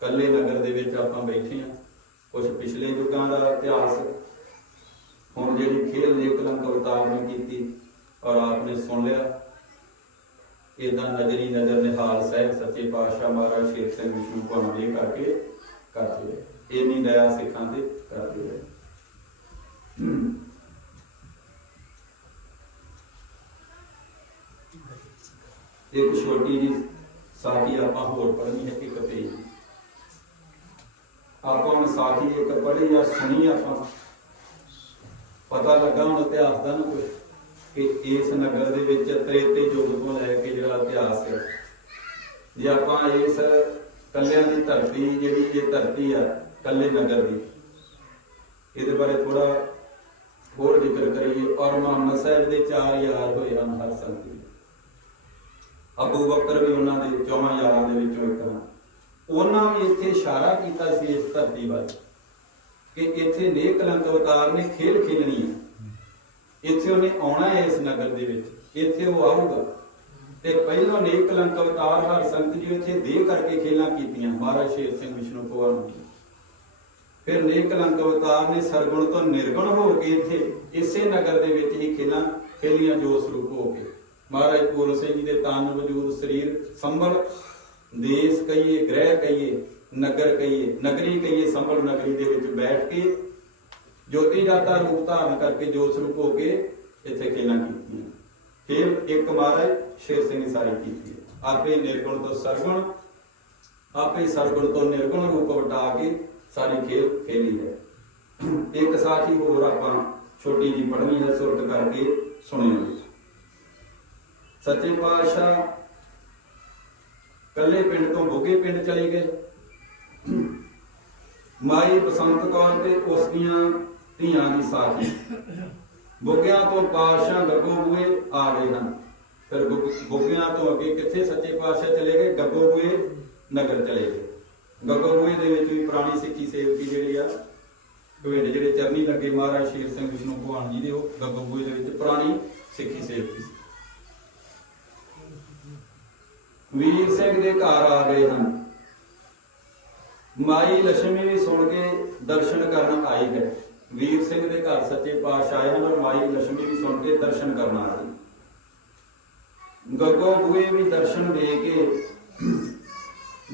ਕੱਲੇ ਨਗਰ ਦੇ ਵਿੱਚ ਆਪਾਂ ਬੈਠੇ ਆ ਕੁਝ ਪਿਛਲੇ ਯੁੱਗਾਂ ਦਾ ਇਤਿਹਾਸ, ਹੁਣ ਜਿਹੜੀ ਖੇਲ ਨੇ ਕਲੰਕ ਅਵਤਾਰ ਨੇ ਕੀਤੀ ਔਰ ਆਪਨੇ ਸੁਣ ਲਿਆ ਇਦਾਂ ਨਜ਼ਰੀ ਨਜ਼ਰ ਨਿਹਾਲ ਸਾਹਿਬ, ਸੱਚੇ ਪਾਤਸ਼ਾਹ ਮਹਾਰਾਜ ਸ਼ੇਰ ਸਿੰਘ ਵਿਸ਼ਨੂੰ ਭਗਵਾਨ ਦੇ ਕਰਕੇ ਕਰਦੇ ਰਹੇ। ਇੰਨੀ ਦਇਆ ਸਿੱਖਾਂ ਤੇ ਕਰਦੇ ਰਹੇ। ਇੱਕ ਛੋਟੀ ਜੀ ਸਾਖੀ ਆਪਾਂ ਹੋਰ ਪੜ੍ਹਨੀ ਹੈ, ਇੱਕ ਤੇ ਆਪਾਂ ਹੁਣ ਸਾਖੀ ਇੱਕ ਪੜ੍ਹੀ ਜਾਂ ਸੁਣੀ ਆਪਾਂ? ਪਤਾ ਲੱਗਾ ਹੁਣ ਇਤਿਹਾਸ ਦਾ ਨਾ ਕਿ ਇਸ ਨਗਰ ਦੇ ਵਿੱਚ ਤ੍ਰੇਤੇ ਯੁੱਗ ਤੋਂ ਲੈ ਕੇ ਜਿਹੜਾ ਇਤਿਹਾਸ ਹੈ। ਜੇ ਆਪਾਂ ਇਸ ਕੱਲਿਆਂ ਦੀ ਧਰਤੀ, ਜਿਹੜੀ ਇਹ ਧਰਤੀ ਆ, ਕੱਲੇ ਨਗਰ ਦੀ, ਇਹਦੇ ਬਾਰੇ ਥੋੜਾ ਹੋਰ ਜ਼ਿਕਰ ਕਰੀਏ। ਔਰ ਮੁਹੰਮਦ ਸਾਹਿਬ ਦੇ ਚਾਰ ਯਾਰ ਹੋਏ ਹਨ ਹਰ ਸੰਗਤ ਅਬੂ ਬਕਰ ਵੀ ਉਹਨਾਂ ਦੇ ਚੌਹਾਂ ਯਾਰਾਂ ਦੇ ਵਿੱਚੋਂ ਇੱਕ ਹਨ। ਉਹਨਾਂ ਵੀ ਇੱਥੇ ਇਸ਼ਾਰਾ ਕੀਤਾ ਸੀ ਇਸ ਧਰਤੀ ਵੱਲ ਕਿ ਇੱਥੇ ਨੇਕ ਕਲੰਕ ਅਵਤਾਰ ਨੇ ਖੇਲ ਖੇਲਣੀ ਹੈ। ਇੱਥੇ ਉਹਨੇ ਆਉਣਾ ਹੈ ਇਸ ਨਗਰ ਦੇ ਵਿੱਚ। ਇੱਥੇ ਉਹ ਆਊਗਾ। ਤੇ ਪਹਿਲਾਂ ਨੇਕ ਕਲੰਕ ਅਵਤਾਰ ਹਰ ਸੰਗਤ ਜੀ ਇੱਥੇ ਦੇ ਕਰਕੇ ਖੇਲਾਂ ਕੀਤੀਆਂ, ਮਹਾਰਾਜ ਸ਼ੇਰ ਸਿੰਘ ਵਿਸ਼ਨੂੰ ਪਵਾਰ ਨੂੰ। ਫਿਰ ਨੇਕ ਕਲੰਕ ਅਵਤਾਰ ਨੇ ਸਰਗੁਣ ਤੋਂ ਨਿਰਗੁਣ ਹੋ ਕੇ ਇੱਥੇ ਇਸੇ ਨਗਰ ਦੇ ਵਿੱਚ ਹੀ ਖੇਲਾਂ, ਖੇਲੀਆਂ ਜੋਸ਼ ਸਰੂਪ ਹੋ ਕੇ। ਮਹਾਰਾਜ ਪੂਰਨ ਸਿੰਘ ਜੀ ਦੇ ਤਨ ਵਜੂਦ ਸਰੀਰ ਸੰਭਲ ਦੇਸ਼ ਕਹੀਏ, ਗ੍ਰਹਿ ਕਹੀਏ, ਨਗਰ ਕਹੀਏ, ਨਗਰੀ ਕਹੀਏ, ਸੰਭਲ ਨਗਰੀ ਦੇ ਵਿੱਚ ਬੈਠ ਕੇ ਜੋਤੀ ਜਾਤਾ ਰੂਪ ਧਾਰਨ ਕਰਕੇ ਜੋ ਸਰੂਪ ਹੋ ਕੇ ਇੱਥੇ ਖੇਲਾਂ ਕੀਤੀਆਂ। ਫਿਰ ਇੱਕ ਮਹਾਰਾਜ ਸ਼ੇਰ ਸਿੰਘ ਸਾਰੀ ਕੀਤੀ। ਆਪੇ ਨਿਰਗੁਣ ਤੋਂ ਸਰਗੁਣ, ਆਪੇ ਸਰਗੁਣ ਤੋਂ ਨਿਰਗੁਣ ਰੂਪ ਵਟਾ ਕੇ ਸਾਰੀ ਖੇਲ ਖੇਲੀ ਹੈ। ਇੱਕ ਸਾਥੀ ਹੋਰ ਆਪਾਂ ਛੋਟੀ ਜੀ ਪੜ੍ਹਨੀ ਹੈ, ਸੁਰਤ ਕਰਕੇ ਸੁਣਿਓ। ਸੱਚੇ ਪਾਤਸ਼ਾਹ ਕੱਲੇ ਪਿੰਡ ਤੋਂ ਬੁੱਗੇ ਪਿੰਡ ਚਲੇ ਗਏ। ਮਾਈ ਬਸੰਤ ਕੌਰ ਤੇ ਉਸ ਦੀਆਂ ਧੀਆਂ ਦੀ ਸਾਖੀ। ਬੁੱਗਿਆਂ ਤੋਂ ਪਾਤਸ਼ਾਹ ਗੱਗੋ ਆ ਗਏ ਹਨ। ਫਿਰ ਗੁੱਗ- ਬੁੱਗਿਆਂ ਤੋਂ ਅੱਗੇ ਕਿੱਥੇ ਸੱਚੇ ਪਾਤਸ਼ਾਹ ਚਲੇ ਗਏ? ਗੱਗੋ ਬੂਏ ਨਗਰ ਚਲੇ ਗਏ। ਗੱਗੋ ਬੂਏ ਦੇ ਵਿੱਚ ਵੀ ਪੁਰਾਣੀ ਸਿੱਖੀ ਸੇਵਕੀ ਜਿਹੜੀ ਆ ਗੋਬਿੰਦ ਜਿਹੜੇ ਚਰਨੀ ਲੱਗੇ ਮਹਾਰਾਜ ਸ਼ੇਰ ਸਿੰਘ ਵਿਸ਼ਨੂੰ ਭਗਵਾਨ ਜੀ ਦੇ, ਉਹ ਗੱਗੋ ਬੂਏ ਦੇ ਵਿੱਚ ਪੁਰਾਣੀ ਸਿੱਖੀ ਸੇਵਕੀ ਸੀ। ਵੀਰ ਸਿੰਘ ਦੇ ਘਰ ਆ ਗਏ ਹਨ। ਮਾਈ ਲక్ష్ਮੀ ਵੀ ਸੁਣ ਕੇ ਦਰਸ਼ਨ ਕਰਨ ਆਈ ਹੈ। ਵੀਰ ਸਿੰਘ ਦੇ ਘਰ ਸੱਚੇ ਪਾਤਸ਼ਾਹ ਆਏ ਹਨ ਔਰ ਮਾਈ ਲక్ష్ਮੀ ਵੀ ਸੁਣ ਕੇ ਦਰਸ਼ਨ ਕਰਨ ਆਈ ਗੱਗੋ ਬੂਏ ਵੀ ਦਰਸ਼ਨ ਦੇ ਕੇ,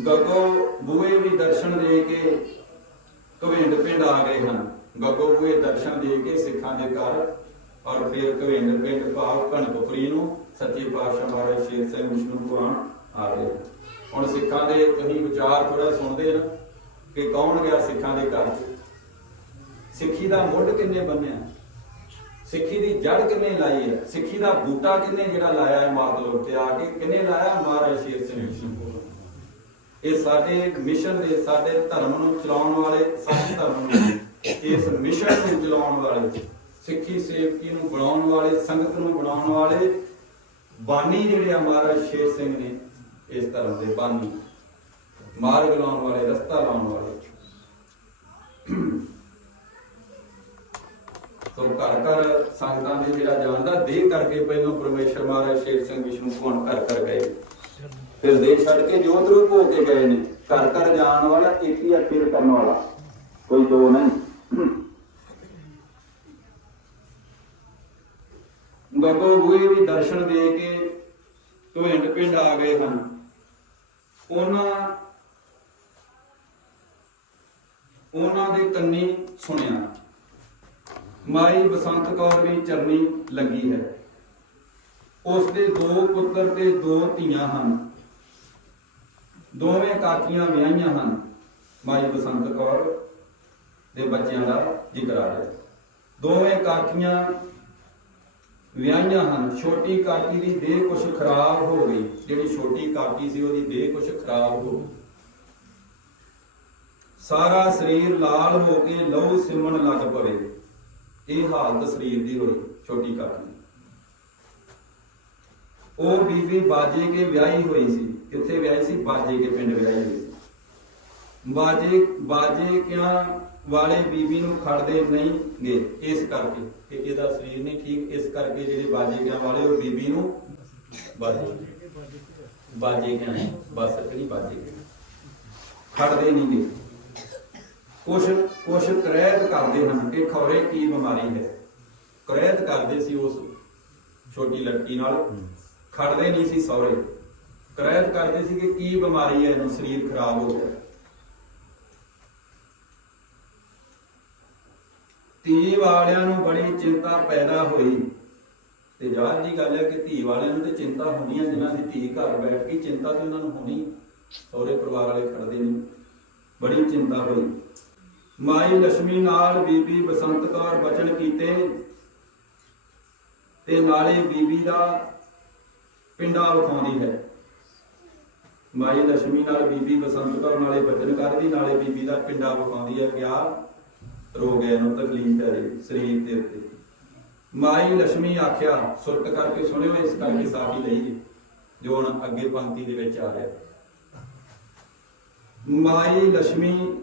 ਗੱਗੋ ਬੂਏ ਵੀ ਦਰਸ਼ਨ ਦੇ ਕੇ ਕਵਿੰਡ ਪਿੰਡ ਆ ਗਏ ਹਨ। ਗੱਗੋ ਬੂਏ ਦਰਸ਼ਨ ਦੇ ਕੇ ਸਿੱਖਾਂ ਦੇ ਘਰ ਔਰ ਫਿਰ ਕਵਿੰਡ ਪਿੰਡ ਭਾਵ ਕਣਕਪੁਰੀ ਨੂੰ ਸੱਚੇ ਪਾਤਸ਼ਾਹ ਮਹਾਰਾਜ ਸ਼ੇਰ ਸਿੰਘ ਵਿਸ਼ਨੂੰ ਪੁਰਾਣ ਆ ਹੁਣ ਸਿੱਖਾਂ ਦੇ ਤੁਸੀਂ ਵਿਚਾਰ ਥੋੜਾ ਸੁਣਦੇ ਨਾ ਕਿ ਕੌਣ ਗਿਆ ਸਿੱਖਾਂ ਦੇ ਘਰ ਸਿੱਖੀ ਦਾ ਮੁੱਢ ਕਿੰਨੇ ਬੰਨਿਆ ਸਿੱਖੀ ਦੀ ਜੜ ਕਿੰਨੇ ਲਾਈ ਹੈ ਸਿੱਖੀ ਦਾ ਬੂਟਾ ਕਿੰਨੇ ਜਿਹੜਾ ਲਾਇਆ ਹੈ ਮਾਤਲੋਕ ਤੇ ਆ ਕੇ? ਕਿੰਨੇ ਲਾਇਆ ਮਹਾਰਾਜ ਸ਼ੇਰ ਸਿੰਘ ਵਿਸ਼ਨੂੰ ਭਗਵਾਨ ਇਹ ਸਾਡੇ ਮਿਸ਼ਨ ਦੇ, ਸਾਡੇ ਧਰਮ ਨੂੰ ਚਲਾਉਣ ਵਾਲੇ, ਸਾਡੇ ਧਰਮ ਨੂੰ ਇਸ ਮਿਸ਼ਨ ਨੂੰ ਚਲਾਉਣ ਵਾਲੇ, ਸਿੱਖੀ ਸੇਵਕੀ ਨੂੰ ਬਣਾਉਣ ਵਾਲੇ, ਸੰਗਤ ਨੂੰ ਬਣਾਉਣ ਵਾਲੇ ਬਾਨੀ ਜਿਹੜੇ ਆ ਮਹਾਰਾਜ ਸ਼ੇਰ ਸਿੰਘ ਨੇ ਇਸ ਧਰਮ ਦੇ ਬਾਨੀ ਮਾਰਗ ਲਾਉਣ ਵਾਲੇ, ਰਸਤਾ ਲਾਉਣ ਵਾਲੇ। ਸੋ ਘਰ ਘਰ ਸੰਗਤਾਂ ਦੇ ਜਿਹੜਾ ਜਾਣਦਾ ਦੇਹ ਕਰਕੇ ਪਹਿਲਾਂ ਪਰਮੇਸ਼ਰ ਮਹਾਰਾਜ ਸ਼ੇਰ ਸਿੰਘ ਵਿਸ਼ਨੂੰ ਭਗਵਾਨ ਘਰ ਘਰ ਗਏ। ਫਿਰ ਦੇਸ਼ ਛੱਡ ਕੇ ਜੋਤ ਰੂਪ ਹੋ ਕੇ ਗਏ ਨੇ। ਘਰ ਘਰ ਜਾਣ ਵਾਲਾ ਇੱਕ ਹੀ ਅਖੀਰ ਕਰਨ ਵਾਲਾ। ਕੋਈ ਦੋ ਨਹੀਂ। ਗੱਗੋ ਬੂਏ ਵੀ ਦਰਸ਼ਨ ਦੇ ਕੇ ਧੁੰਡ ਪਿੰਡ ਆ ਗਏ ਹਨ। ਉਹਨਾਂ ਉਹਨਾਂ ਦੇ ਕੰਨੀ ਸੁਣਿਆ, ਮਾਈ ਬਸੰਤ ਕੌਰ ਵੀ ਚਰਨੀ ਲੱਗੀ ਹੈ। ਉਸ ਦੇ ਦੋ ਪੁੱਤਰ ਤੇ ਦੋ ਧੀਆਂ ਹਨ। ਦੋਵੇਂ ਕਾਕੀਆਂ ਵਿਆਹੀਆਂ ਹਨ, ਮਾਈ ਬਸੰਤ ਕੌਰ ਦੇ ਬੱਚਿਆਂ ਦਾ ਜ਼ਿਕਰ ਆ ਰਿਹਾ ਦੋਵੇਂ ਕਾਕੀਆਂ ਵਿਆਹੀਆਂ ਹਨ। ਛੋਟੀ ਕਾਕੀ ਦੀ ਦੇਹ ਕੁਛ ਖਰਾਬ ਹੋ ਗਈ। ਜਿਹੜੀ ਛੋਟੀ ਕਾਕੀ ਸੀ, ਉਹਦੀ ਦੇਹ ਕੁਛ ਖਰਾਬ ਹੋ ਸਾਰਾ ਸਰੀਰ ਲਾਲ ਹੋ ਕੇ ਲਹੂ ਸਿਮਣ ਲੱਗ ਪਵੇ। ਇਹ ਹਾਲਤ ਸਰੀਰ ਦੀ ਹੋਈ, ਛੋਟੀ ਕਾਕੀ ਉਹ ਬੀਬੀ ਬਾਜੇ ਕੇ ਵਿਆਹੀ ਹੋਈ ਸੀ। ਕਿੱਥੇ ਵਿਆਹੀ ਸੀ? ਬਾਜੇ ਕੇ ਪਿੰਡ ਵਿਆਹੀ ਹੋਈ ਸੀ। ਬਾਜੇ ਬਾਜੇ ਕਿਆਂ ਵਾਲੇ ਬੀਬੀ ਨੂੰ ਖੜਦੇ ਨਹੀਂ ਗਏ ਇਸ ਕਰਕੇ। ਕਿ ਇਹਦਾ ਸਰੀਰ ਨਹੀਂ ਠੀਕ, ਇਸ ਕਰਕੇ ਜਿਹੜੇ ਬਾਜੇ ਕਿਆਂ ਵਾਲੇ ਉਹ ਬੀਬੀ ਨੂੰ ਬਾਜੇ ਬਾਜੇ ਕਿਆਂ ਬਸ ਕਿਹੜੀ ਬਾਜੇ ਖੜਦੇ ਨਹੀਂ ਗੇ। ਕੁਛ ਕੁਛ ਕਰੈਤ ਕਰਦੇ ਹਨ ਕਿ ਖੌਰੇ ਕੀ ਬਿਮਾਰੀ ਹੈ। ਕਰੈਤ ਕਰਦੇ ਸੀ ਉਸ ਛੋਟੀ ਲੜਕੀ ਨਾਲ, ਖੜਦੇ ਨਹੀਂ ਸੀ ਸਹੁਰੇ। ਕਰੈਤ ਕਰਦੇ ਸੀ ਕਿ ਕੀ ਬਿਮਾਰੀ ਹੈ, ਇਹਨੂੰ ਸਰੀਰ ਖਰਾਬ ਹੋ ਗਿਆ। ਧੀ ਵਾਲਿਆਂ ਨੂੰ ਬੜੀ ਚਿੰਤਾ ਪੈਦਾ ਹੋਈ। ਤੇ ਜਾਣ ਦੀ ਗੱਲ ਹੈ ਕਿ ਧੀ ਵਾਲਿਆਂ ਨੂੰ ਤੇ ਚਿੰਤਾ ਹੋਣੀ ਹੈ ਜਿਨ੍ਹਾਂ ਦੀ ਧੀ ਘਰ ਬੈਠ ਕੇ ਚਿੰਤਾ ਤੇ ਉਹਨਾਂ ਨੂੰ ਹੋਣੀ, ਸਹੁਰੇ ਪਰਿਵਾਰ ਵਾਲੇ ਖੜਦੇ ਨੇ ਬੜੀ ਚਿੰਤਾ ਹੋਈ। ਮਾਈ ਲక్ష్ਮੀ ਨਾਲ ਬੀਬੀ ਬਸੰਤ ਕੌਰ ਬਚਨ ਕੀਤੇ ਤੇ ਨਾਲੇ ਬੀਬੀ ਦਾ ਪਿੰਡਾ ਵਿਖਾਉਂਦੀ ਹੈ। ਮਾਈ ਲక్ష్ਮੀ ਨਾਲ ਬੀਬੀ ਬਸੰਤ ਕੌਰ ਨਾਲੇ ਬਚਨ ਕਰਦੀ, ਨਾਲੇ ਬੀਬੀ ਦਾ ਪਿੰਡਾ ਵਿਖਾਉਂਦੀ ਹੈ। ਕਿ ਆ ਰੋਗ ਹੈ ਨੂੰ ਤਕਲੀਫ ਹੈ ਸਰੀਰ ਦੇ ਉੱਤੇ। ਮਾਈ ਲక్ష్ਮੀ ਆਖਿਆ ਸੁਰਤ ਕਰਕੇ ਸੁਣਿਓ ਇਸ ਕਰਕੇ ਸਾਖੀ ਲਈ ਜੋ ਹੁਣ ਅੱਗੇ ਪੰਕਤੀ ਦੇ ਵਿੱਚ ਆ ਰਿਹਾ। ਮਾਈ ਲక్ష్ਮੀ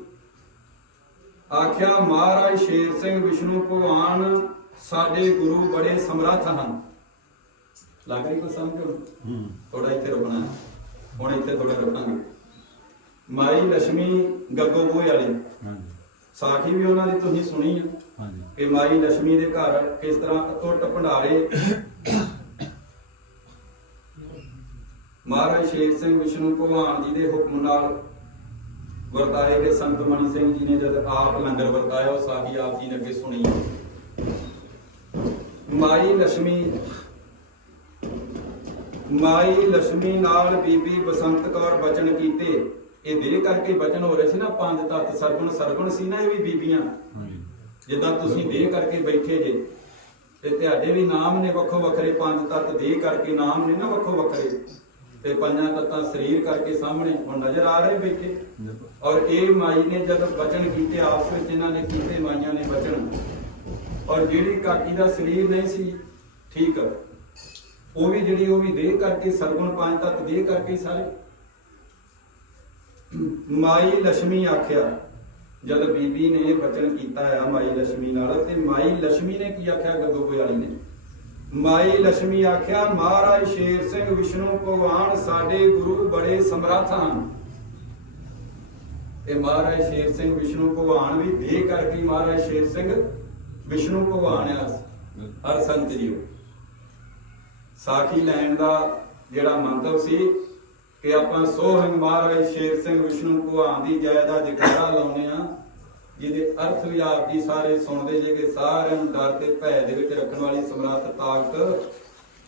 ਆਖਿਆ ਮਹਾਰਾਜ ਸ਼ੇਰ ਸਿੰਘ ਵਿਸ਼ਨੂੰ ਭਗਵਾਨ ਸਾਡੇ ਗੁਰੂ ਬੜੇ ਸਮਰੱਥ ਹਨ। ਲੱਗ ਰਹੀ ਕੋ ਸਮਝੋ? ਹੂੰ। ਥੋੜਾ ਇੱਥੇ ਰੁਕਣਾ ਹੁਣ ਇੱਥੇ ਥੋੜਾ ਰੁਕਾਂਗੇ। ਮਾਈ ਲక్ష్ਮੀ ਗੱਗੋ ਬੋਏ ਵਾਲੇ। ਹਾਂਜੀ। ਸਾਖੀ ਵੀ ਉਹਨਾਂ ਦੀ ਤੁਸੀਂ ਸੁਣੀ ਆ। ਕਿ ਮਾਈ ਲక్ష్ਮੀ ਦੇ ਘਰ ਕਿਸ ਤਰ੍ਹਾਂ ਅਟੁੱਟ ਭੰਡਾਰੇ। ਮਹਾਰਾਜ ਸ਼ੇਰ ਸਿੰਘ ਵਿਸ਼ਨੂੰ ਭਗਵਾਨ ਜੀ ਦੇ ਹੁਕਮ ਨਾਲ ਵਰਤਾਏ ਗਏ ਸੰਤ ਮਨੀ ਸਿੰਘ ਜੀ ਨੇ ਜਦ ਆਪ ਲੰਗਰ ਵਰਤਾਇਆ ਉਹ ਸਾਖੀ ਆਪ ਜੀ ਨੇ ਅੱਗੇ ਸੁਣੀ। ਮਾਈ ਲక్ష్ਮੀ ਮਾਈ ਲక్ష్ਮੀ ਨਾਲ ਬੀਬੀ ਬਸੰਤ ਕੌਰ ਬਚਨ ਕੀਤੇ। ਇਹ ਦੇ ਕਰਕੇ ਬਚਨ ਹੋ ਰਹੇ ਸੀ ਨਾ ਪੰਜ ਤੱਤ ਸਰਗੁਣ ਸਰਗੁਣ ਸੀ ਨਾ ਇਹ ਵੀ ਬੀਬੀਆਂ। ਜਿੱਦਾਂ ਤੁਸੀਂ ਦੇਹ ਕਰਕੇ ਬੈਠੇ ਜੇ ਤੇ ਤੁਹਾਡੇ ਵੀ ਨਾਮ ਨੇ ਵੱਖੋ ਵੱਖਰੇ ਪੰਜ ਤੱਤ ਦੇਹ ਕਰਕੇ ਨਾਮ ਨੇ ਨਾ ਵੱਖੋ ਵੱਖਰੇ। ਤੇ ਪੰਜਾਂ ਤੱਤਾਂ ਸਰੀਰ ਕਰਕੇ ਸਾਹਮਣੇ ਹੁਣ ਨਜ਼ਰ ਆ ਰਹੇ ਬੈਠੇ। ਔਰ ਇਹ ਮਾਈ ਨੇ ਜਦ ਬਚਨ ਕੀਤੇ ਆਪਸ ਵਿੱਚ ਇਹਨਾਂ ਨੇ ਕੀਤੇ ਮਾਈਆਂ ਨੇ ਬਚਨ। ਔਰ ਜਿਹੜੀ ਕਾਕੀ ਦਾ ਸਰੀਰ ਨਹੀਂ ਸੀ ਠੀਕ ਉਹ ਵੀ ਜਿਹੜੀ ਉਹ ਵੀ ਦੇਹ ਕਰਕੇ ਸਰਗੁਣ ਪੰਜ ਤੱਤ ਦੇਹ ਕਰਕੇ ਸਾਰੇ ਮਾਈ ਲక్ష్ਮੀ ਆਖਿਆ, ਜਦ ਬੀਬੀ ਨੇ ਬਚਨ ਕੀਤਾ ਆ ਮਾਈ ਲక్ష్ਮੀ ਨਾਲ, ਤੇ ਮਾਈ ਲక్ష్ਮੀ ਨੇ ਕੀ ਆਖਿਆ ਗੱਗੂ ਵਾਲੀ ਨੇ? ਮਾਈ ਲక్ష్ਮੀ ਆਖਿਆ, ਮਹਾਰਾਜ ਸ਼ੇਰ ਸਿੰਘ ਵਿਸ਼ਨੂੰ ਭਗਵਾਨ ਸਾਡੇ ਗੁਰੂ ਬੜੇ ਸਮਰੱਥ ਹਨ। ਤੇ ਮਹਾਰਾਜ ਸ਼ੇਰ ਸਿੰਘ ਵਿਸ਼ਨੂੰ ਭਗਵਾਨ ਵੀ ਦੇਹ ਕਰਕੇ ਮਹਾਰਾਜ ਸ਼ੇਰ ਸਿੰਘ ਵਿਸ਼ਨੂੰ ਭਗਵਾਨ ਆ, ਹਰ ਸੰਤ ਜੀਓ। ਸਾਖੀ ਲੈਣ ਦਾ ਜਿਹੜਾ ਮੰਤਵ ਸੀ ਕਿ ਆਪਾਂ ਸੋਹਣ ਮਹਾਰਾਜ ਸ਼ੇਰ ਸਿੰਘ ਵਿਸ਼ਨੂੰ ਭਗਵਾਨ ਦੀ ਜੈ ਦਾ ਜੈਕਾਰਾ ਲਾਉਨੇ ਆ ਜਿਹਦੇ ਅਰਥ ਵੀ ਆਪ ਜੀ ਸਾਰੇ ਸੁਣਦੇ ਜੇ ਕਿ ਸਾਰਿਆਂ ਨੂੰ ਡਰ ਤੇ ਭੈ ਦੇ ਵਿੱਚ ਰੱਖਣ ਵਾਲੀ ਸਮਰੱਥ ਤਾਕਤ,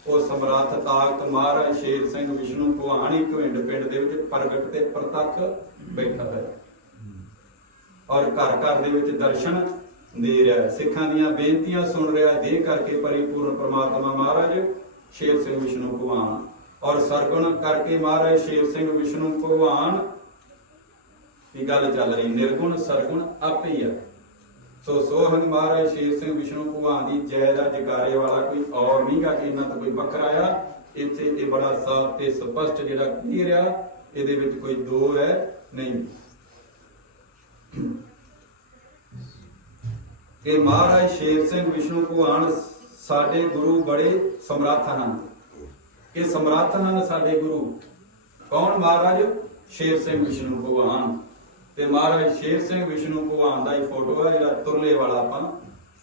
ਉਹ ਸਮਰੱਥ ਤਾਕਤ ਮਹਾਰਾਜ ਸ਼ੇਰ ਸਿੰਘ ਵਿਸ਼ਨੂੰ ਭਗਵਾਨ ਹੀ ਘਵਿੰਡ ਪਿੰਡ ਦੇ ਵਿੱਚ ਪ੍ਰਗਟ ਤੇ ਪ੍ਰਤੱਖ ਬੈਠਾ ਹੈ। ਔਰ ਘਰ ਘਰ ਦੇ ਵਿੱਚ ਦਰਸ਼ਨ ਦੇ ਰਿਹਾ ਸਿੱਖਾਂ ਦੀਆਂ ਬੇਨਤੀਆਂ ਸੁਣ ਰਿਹਾ ਦੇ ਕਰਕੇ ਪਰਿਪੂਰਨ ਪ੍ਰਮਾਤਮਾ ਮਹਾਰਾਜ, ਸ਼ੇਰ ਸਿੰਘ ਵਿਸ਼ਨੂੰ ਭਗਵਾਨ ਔਰ ਸਰਗੁਣ ਕਰਕੇ ਮਹਾਰਾਜ ਸ਼ੇਰ ਸਿੰਘ ਵਿਸ਼ਨੂੰ ਭਗਵਾਨ ਦੀ ਗੱਲ ਚੱਲ ਰਹੀ, ਨਿਰਗੁਣ ਸਰਗੁਣ ਆਪੇ ਹੀ ਹੈ ਸੋ ਸੋਹਣ ਮਹਾਰਾਜ ਸ਼ੇਰ ਸਿੰਘ ਵਿਸ਼ਨੂੰ ਭਗਵਾਨ ਦੀ ਜੈ ਦਾ ਜਕਾਰੇ ਵਾਲਾ ਕੋਈ ਔਰ ਨਹੀਂਗਾ ਕਿ ਇਹਨਾਂ ਤੋਂ ਕੋਈ ਵੱਖਰਾ ਆ। ਇੱਥੇ ਇਹ ਬੜਾ ਸਾਫ਼ ਤੇ ਸਪਸ਼ਟ ਜਿਹੜਾ ਕਲੀਅਰ ਆ, ਇਹਦੇ ਵਿੱਚ ਕੋਈ ਦੋ ਹੈ ਨਹੀਂ। ਕਿ ਮਹਾਰਾਜ ਸ਼ੇਰ ਸਿੰਘ ਵਿਸ਼ਨੂੰ ਭਗਵਾਨ ਸਾਡੇ ਗੁਰੂ ਬੜੇ ਸਮਰੱਥ ਹਨ। ਕਿ ਸਮਰੱਥ ਹਨ ਸਾਡੇ ਗੁਰੂ। ਕੌਣ ਮਹਾਰਾਜ? ਸ਼ੇਰ ਸਿੰਘ ਵਿਸ਼ਨੂੰ ਭਗਵਾਨ। ਤੇ ਮਹਾਰਾਜ ਸ਼ੇਰ ਸਿੰਘ ਵਿਸ਼ਨੂੰ ਭਗਵਾਨ ਦਾ ਹੀ ਫੋਟੋ ਹੈ, ਜਿਹੜਾ ਤੁਰਲੇ ਵਾਲਾ ਆਪਾਂ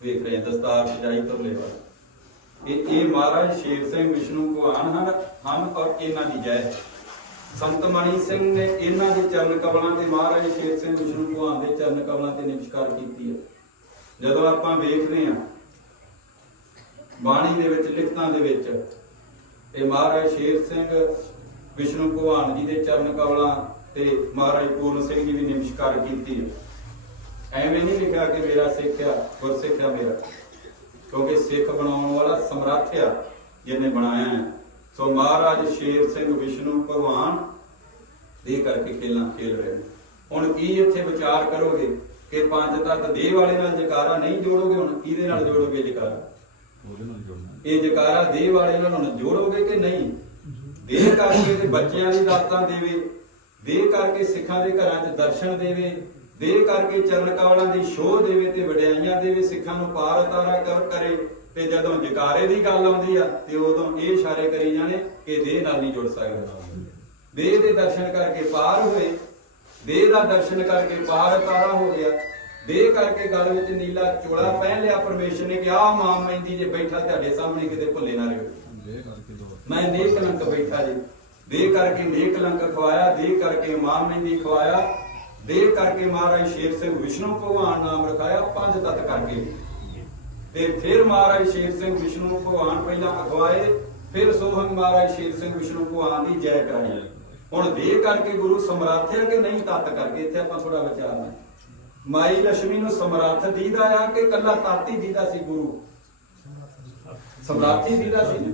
ਵੇਖ ਰਹੇ ਹਾਂ, ਦਸਤਾਰ ਸਜਾਈ ਤੁਰਲੇ ਵਾਲਾ। ਇਹ ਇਹ ਮਹਾਰਾਜ ਸ਼ੇਰ ਸਿੰਘ ਵਿਸ਼ਨੂੰ ਭਗਵਾਨ ਹਨ ਹਨ ਔਰ ਇਹਨਾਂ ਦੀ ਜੈ। ਸੰਤ ਮਣੀ ਸਿੰਘ ਨੇ ਇਹਨਾਂ ਦੇ ਚਰਨ ਕਮਲਾਂ ਤੇ ਮਹਾਰਾਜ ਸ਼ੇਰ ਸਿੰਘ ਵਿਸ਼ਨੂੰ ਭਗਵਾਨ ਦੇ ਚਰਨ ਕਮਲਾਂ ਤੇ ਨਮਸਕਾਰ ਕੀਤੀ ਹੈ। ਜਦੋਂ ਆਪਾਂ ਵੇਖਦੇ ਹਾਂ, ਬਾਣੀ ਦੇ ਵਿੱਚ, ਲਿਖਤਾਂ ਦੇ ਵਿੱਚ ਇਹ ਮਹਾਰਾਜ ਸ਼ੇਰ ਸਿੰਘ, ਵਿਸ਼ਨੂੰ ਭਗਵਾਨ ਜੀ ਦੇ ਚਰਨ ਕਮਲਾਂ ਤੇ ਮਹਾਰਾਜ ਪੂਰਨ ਸਿੰਘ ਜੀ ਦੀ ਨਮਸਕਾਰ ਕੀਤੀ ਐਵੇਂ ਨਹੀਂ ਲਿਖਿਆ ਕਿ ਮੇਰਾ ਸਿੱਖ ਆ, ਗੁਰਸਿੱਖ ਆ ਮੇਰਾ। ਕਿਉਂਕਿ ਸਿੱਖ ਬਣਾਉਣ ਵਾਲਾ ਸਮਰੱਥ ਆ ਜਿਹਨੇ ਬਣਾਇਆ ਹੈ। ਸੋ ਮਹਾਰਾਜ ਸ਼ੇਰ ਸਿੰਘ, ਵਿਸ਼ਨੂੰ ਭਗਵਾਨ ਦੇ ਕਰਕੇ ਖੇਲਾਂ ਖੇਲ ਰਹੇ ਨੇ। ਹੁਣ ਕੀ ਇੱਥੇ ਵਿਚਾਰ ਕਰੋਗੇ ਕਿ ਪੰਜ ਤੱਤ ਦੇਹ ਵਾਲੇ ਨਾਲ ਜਕਾਰਾ ਨਹੀਂ ਜੋੜੋਗੇ, ਹੁਣ ਕਿਹਦੇ ਨਾਲ ਜੋੜੋਗੇ ਜਕਾਰਾ? ਉਹਦੇ ਨਾਲ ਜੁੜਨਾ ਇਹ ਜਕਾਰਾ ਦੇਹ ਵਾਲੇ ਨਾਲ ਹੁਣ ਜੋੜੋਗੇ ਕਿ ਨਹੀਂ? ਦੇਹ ਕਰਕੇ ਤੇ ਬੱਚਿਆਂ ਦੀ ਦਾਤਾਂ ਦੇਵੇ, ਦੇਹ ਕਰਕੇ ਸਿੱਖਾਂ ਦੇ ਘਰਾਂ 'ਚ ਦਰਸ਼ਨ ਦੇਵੇ, ਦੇਹ ਕਰਕੇ ਚਰਨ ਕਮਲਾਂ ਦੀ ਸ਼ੋਅ ਦੇਵੇ ਤੇ ਵਡਿਆਈਆਂ ਦੇਵੇ, ਸਿੱਖਾਂ ਨੂੰ ਪਾਰ ਉਤਾਰਾ ਕਰ ਕਰੇ ਤੇ ਜਦੋਂ ਜਕਾਰੇ ਦੀ ਗੱਲ ਆਉਂਦੀ ਆ ਤੇ ਉਦੋਂ ਇਹ ਇਸ਼ਾਰੇ ਕਰੀ ਜਾਣੇ ਕਿ ਦੇਹ ਨਾਲ ਨਹੀਂ ਜੁੜ ਸਕਦਾ ਦੇਹ ਦੇ ਦਰਸ਼ਨ ਕਰਕੇ ਪਾਰ ਹੋਏ, ਦੇਹ ਦਾ ਦਰਸ਼ਨ ਕਰਕੇ ਪਾਰ ਉਤਾਰਾ ਹੋ ਗਿਆ। ਦੇਹ ਕਰਕੇ ਗਲ ਵਿੱਚ ਨੀਲਾ ਚੋਲਾ ਪਹਿਨ ਲਿਆ ਪਰਮੇਸ਼ਰ ਨੇ ਕਿਹਾ ਮਾਂ ਮਹਿੰਦੀ ਜੇ ਬੈਠਾ ਤੁਹਾਡੇ ਸਾਹਮਣੇ ਕਿਤੇ ਭੁੱਲੇ ਨਾ ਰਹੋ। ਮੈਂ ਨੇਕ ਕਲੰਕ ਬੈਠਾ ਜੀ। ਦੇਹ ਕਰਕੇ ਨੇਕ ਕਲੰਕ ਖਵਾਇਆ ਦੇਹ ਕਰਕੇ ਮਾਂ ਮਹਿੰਦੀ ਖਵਾਇਆ ਦੇਹ ਕਰਕੇ ਮਹਾਰਾਜ ਸ਼ੇਰ ਸਿੰਘ ਵਿਸ਼ਨੂੰ ਭਗਵਾਨ ਨਾਮ ਰਖਾਇਆ ਪੰਜ ਤਤ ਕਰਕੇ। ਤੇ ਫਿਰ ਮਹਾਰਾਜ ਸ਼ੇਰ ਸਿੰਘ ਵਿਸ਼ਨੂੰ ਭਗਵਾਨ ਪਹਿਲਾਂ ਅਖਵਾਏ ਫਿਰ ਸੋਹਣ ਮਹਾਰਾਜ ਸ਼ੇਰ ਸਿੰਘ ਵਿਸ਼ਨੂੰ ਭਗਵਾਨ ਦੀ ਜੈ ਕਰਾਈ। ਹੁਣ ਦੇਹ ਕਰਕੇ ਗੁਰੂ ਸਮਰੱਥ ਹੈ ਕਿ ਨਹੀਂ ਤਤ ਕਰਕੇ? ਇੱਥੇ ਆਪਾਂ ਥੋੜਾ ਵਿਚਾਰਨਾ ਮਾਈ ਲక్ష్ਮੀ ਨੂੰ ਸਮਰੱਥ ਦੀਦਾ ਆ ਕਿ ਕੱਲਾ ਤਾਤੀ ਦੀਦਾ ਸੀ ਗੁਰੂ? ਸਮਰੱਥੀ ਦੀਦਾ ਸੀ।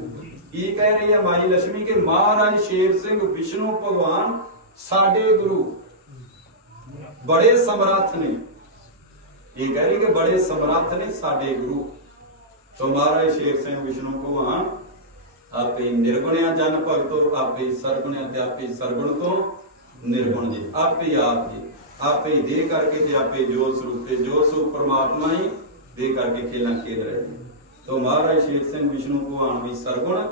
ਕੀ ਕਹਿ ਰਹੀ ਹੈ ਮਾਈ ਲక్ష్ਮੀ ਕਿ ਮਹਾਰਾਜ ਸ਼ੇਰ ਸਿੰਘ ਵਿਸ਼ਨੂੰ ਭਗਵਾਨ ਸਾਡੇ ਗੁਰੂ? ਬੜੇ ਸਮਰੱਥ ਨੇ। ਇਹ ਕਹਿ ਰਹੀ ਕਿ ਬੜੇ ਸਮਰੱਥ ਨੇ ਸਾਡੇ ਗੁਰੂ। ਸੋ ਮਹਾਰਾਜ ਸ਼ੇਰ ਸਿੰਘ ਵਿਸ਼ਨੂੰ ਭਗਵਾਨ, ਆਪੇ ਨਿਰਗੁਣਿਆ ਜਨ ਭਗਤੋ, ਆਪੇ ਸਰਗੁਣਿਆ ਤੇ ਆਪੇ ਸਰਗੁਣ ਤੋਂ ਨਿਰਗੁਣ ਜੀ, ਆਪੇ ਆਪ ਜੀ। ਆਪੇ ਹੀ ਦੇ ਕਰਕੇ ਤੇ ਆਪੇ ਜੋਤ ਸਰੂਪ ਤੇ ਜੋਤ ਸੁਖ ਪਰਮਾਤਮਾ ਹੀ ਦੇ ਕਰਕੇ ਖੇਲਾਂ ਖੇਡ ਰਹੇ ਨੇ। ਮਹਾਰਾਜ ਸ਼ੇਰ ਸਿੰਘ ਵਿਸ਼ਨੂੰ ਭਗਵਾਨ ਵੀ ਸਰਗੁਣ,